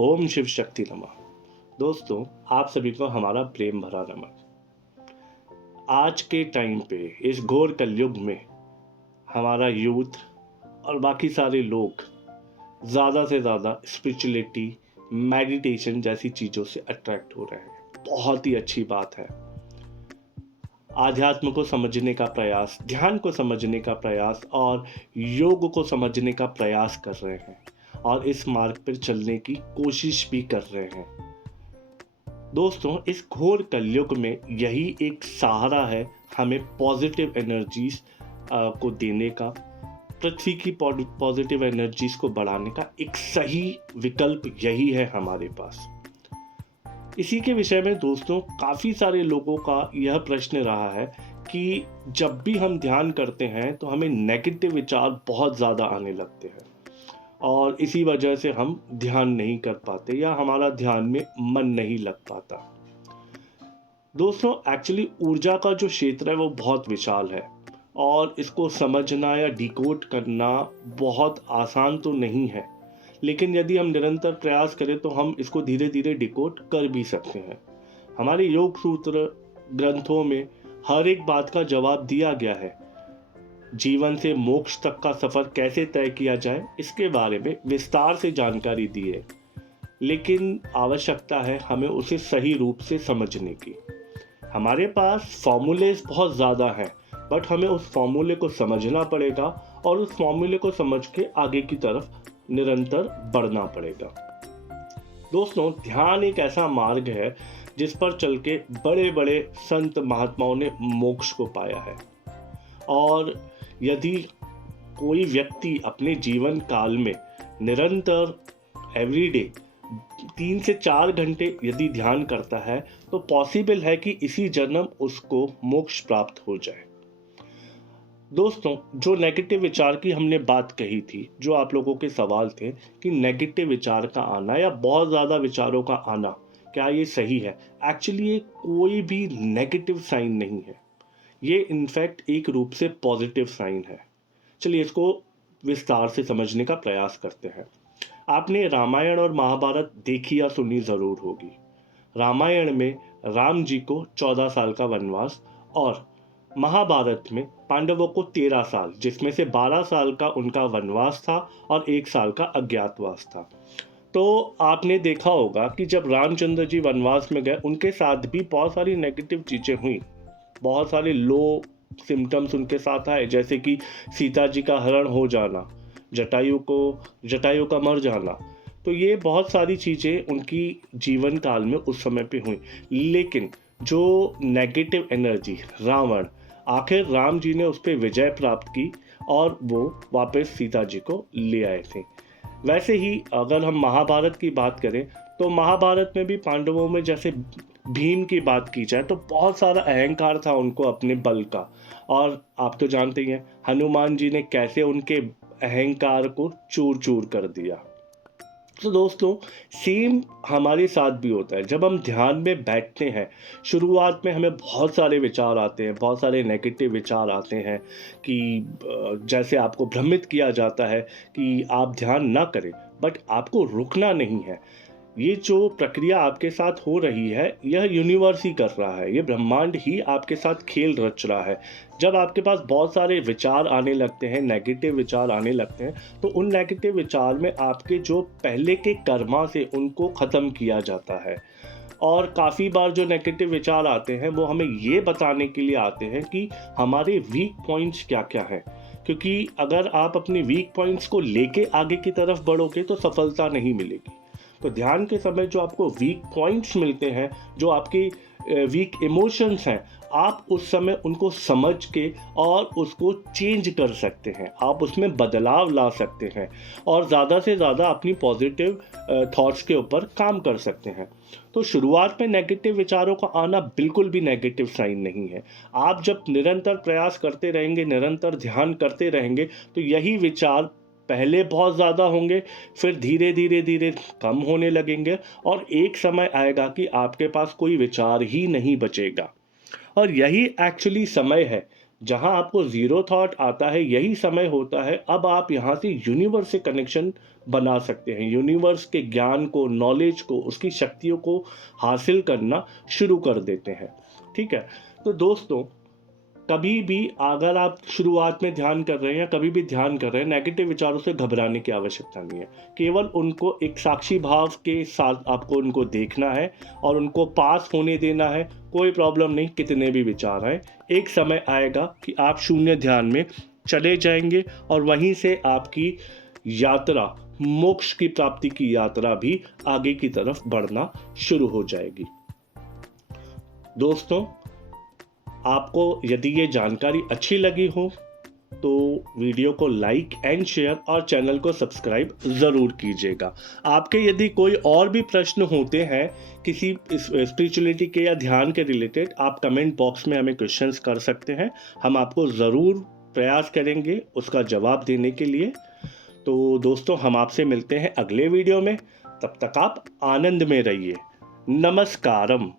ओम शिव शक्ति नमः। दोस्तों, आप सभी को हमारा प्रेम भरा नमन। आज के टाइम पे इस घोर कलयुग में हमारा यूथ और बाकी सारे लोग ज़्यादा से ज़्यादा स्पिरिचुअलिटी, मेडिटेशन जैसी चीज़ों से अट्रैक्ट हो रहे हैं। बहुत ही अच्छी बात है। आध्यात्म को समझने का प्रयास, ध्यान को समझने का प्रयास और योग को समझने का प्रयास कर रहे हैं और इस मार्ग पर चलने की कोशिश भी कर रहे हैं। दोस्तों, इस घोर कलयुग में यही एक सहारा है हमें पॉजिटिव एनर्जीज को देने का, पृथ्वी की पॉजिटिव एनर्जीज को बढ़ाने का एक सही विकल्प यही है हमारे पास। इसी के विषय में दोस्तों, काफ़ी सारे लोगों का यह प्रश्न रहा है कि जब भी हम ध्यान करते हैं तो हमें नेगेटिव विचार बहुत ज़्यादा आने लगते हैं और इसी वजह से हम ध्यान नहीं कर पाते या हमारा ध्यान में मन नहीं लग पाता। दोस्तों, एक्चुअली ऊर्जा का जो क्षेत्र है वो बहुत विशाल है और इसको समझना या डिकोड करना बहुत आसान तो नहीं है, लेकिन यदि हम निरंतर प्रयास करें तो हम इसको धीरे धीरे डिकोड कर भी सकते हैं। हमारे योग सूत्र ग्रंथों में हर एक बात का जवाब दिया गया है। जीवन से मोक्ष तक का सफर कैसे तय किया जाए, इसके बारे में विस्तार से जानकारी दी है, लेकिन आवश्यकता है हमें उसे सही रूप से समझने की। हमारे पास फॉर्मूले बहुत ज़्यादा हैं, बट हमें उस फॉर्मूले को समझना पड़ेगा और उस फॉर्मूले को समझ के आगे की तरफ निरंतर बढ़ना पड़ेगा। दोस्तों, ध्यान एक ऐसा मार्ग है जिस पर चल के बड़े बड़े संत महात्माओं ने मोक्ष को पाया है और यदि कोई व्यक्ति अपने जीवन काल में निरंतर एवरीडे 3 से 4 घंटे यदि ध्यान करता है तो पॉसिबल है कि इसी जन्म उसको मोक्ष प्राप्त हो जाए। दोस्तों, जो नेगेटिव विचार की हमने बात कही थी, जो आप लोगों के सवाल थे कि नेगेटिव विचार का आना या बहुत ज़्यादा विचारों का आना, क्या ये सही है? एक्चुअली ये कोई भी नेगेटिव साइन नहीं है, ये इनफैक्ट एक रूप से पॉजिटिव साइन है। चलिए इसको विस्तार से समझने का प्रयास करते हैं। आपने रामायण और महाभारत देखी या सुनी ज़रूर होगी। रामायण में राम जी को 14 साल का वनवास और महाभारत में पांडवों को 13 साल, जिसमें से 12 साल का उनका वनवास था और 1 साल का अज्ञातवास था। तो आपने देखा होगा कि जब रामचंद्र जी वनवास में गए, उनके साथ भी बहुत सारी नेगेटिव चीज़ें हुई, बहुत सारे लो सिम्टम्स उनके साथ आए, जैसे कि सीता जी का हरण हो जाना, जटायु का मर जाना। तो ये बहुत सारी चीज़ें उनकी जीवन काल में उस समय पे हुई, लेकिन जो नेगेटिव एनर्जी रावण, आखिर राम जी ने उस पर विजय प्राप्त की और वो वापस सीता जी को ले आए थे। वैसे ही अगर हम महाभारत की बात करें तो महाभारत में भी पांडवों में जैसे भीम की बात की जाए तो बहुत सारा अहंकार था उनको अपने बल का, और आप तो जानते ही हैं हनुमान जी ने कैसे उनके अहंकार को चूर चूर कर दिया। तो दोस्तों, सेम हमारे साथ भी होता है। जब हम ध्यान में बैठते हैं, शुरुआत में हमें बहुत सारे विचार आते हैं, बहुत सारे नेगेटिव विचार आते हैं कि जैसे आपको भ्रमित किया जाता है कि आप ध्यान ना करें, बट आपको रुकना नहीं है। ये जो प्रक्रिया आपके साथ हो रही है, यह यूनिवर्स ही कर रहा है, ये ब्रह्मांड ही आपके साथ खेल रच रहा है। जब आपके पास बहुत सारे विचार आने लगते हैं, नेगेटिव विचार आने लगते हैं, तो उन नेगेटिव विचार में आपके जो पहले के कर्मा से उनको ख़त्म किया जाता है। और काफ़ी बार जो नेगेटिव विचार आते हैं वो हमें ये बताने के लिए आते हैं कि हमारे वीक पॉइंट्स क्या क्या हैं, क्योंकि अगर आप अपने वीक पॉइंट्स को लेके आगे की तरफ बढ़ोगे तो सफलता नहीं मिलेगी। तो ध्यान के समय जो आपको वीक पॉइंट्स मिलते हैं, जो आपके वीक इमोशंस हैं, आप उस समय उनको समझ के और उसको चेंज कर सकते हैं, आप उसमें बदलाव ला सकते हैं और ज़्यादा से ज़्यादा अपनी पॉजिटिव थॉट्स के ऊपर काम कर सकते हैं। तो शुरुआत में नेगेटिव विचारों का आना बिल्कुल भी नेगेटिव साइन नहीं है। आप जब निरंतर प्रयास करते रहेंगे, निरंतर ध्यान करते रहेंगे, तो यही विचार पहले बहुत ज़्यादा होंगे, फिर धीरे धीरे धीरे कम होने लगेंगे और एक समय आएगा कि आपके पास कोई विचार ही नहीं बचेगा। और यही एक्चुअली समय है जहां आपको जीरो थॉट आता है, यही समय होता है अब आप यहां से यूनिवर्स से कनेक्शन बना सकते हैं। यूनिवर्स के ज्ञान को, नॉलेज को, उसकी शक्तियों को हासिल करना शुरू कर देते हैं। ठीक है, तो दोस्तों कभी भी अगर आप शुरुआत में ध्यान कर रहे हैं या कभी भी ध्यान कर रहे हैं, नेगेटिव विचारों से घबराने की आवश्यकता नहीं है। केवल उनको एक साक्षी भाव के साथ आपको उनको देखना है और उनको पास होने देना है। कोई प्रॉब्लम नहीं, कितने भी विचार आए, एक समय आएगा कि आप शून्य ध्यान में चले जाएंगे और वहीं से आपकी यात्रा, मोक्ष की प्राप्ति की यात्रा भी आगे की तरफ बढ़ना शुरू हो जाएगी। दोस्तों, आपको यदि ये जानकारी अच्छी लगी हो तो वीडियो को लाइक एंड शेयर और चैनल को सब्सक्राइब ज़रूर कीजिएगा। आपके यदि कोई और भी प्रश्न होते हैं किसी स्पिरिचुअलिटी के या ध्यान के रिलेटेड, आप कमेंट बॉक्स में हमें क्वेश्चंस कर सकते हैं। हम आपको ज़रूर प्रयास करेंगे उसका जवाब देने के लिए। तो दोस्तों, हम आपसे मिलते हैं अगले वीडियो में। तब तक आप आनंद में रहिए। नमस्कारम।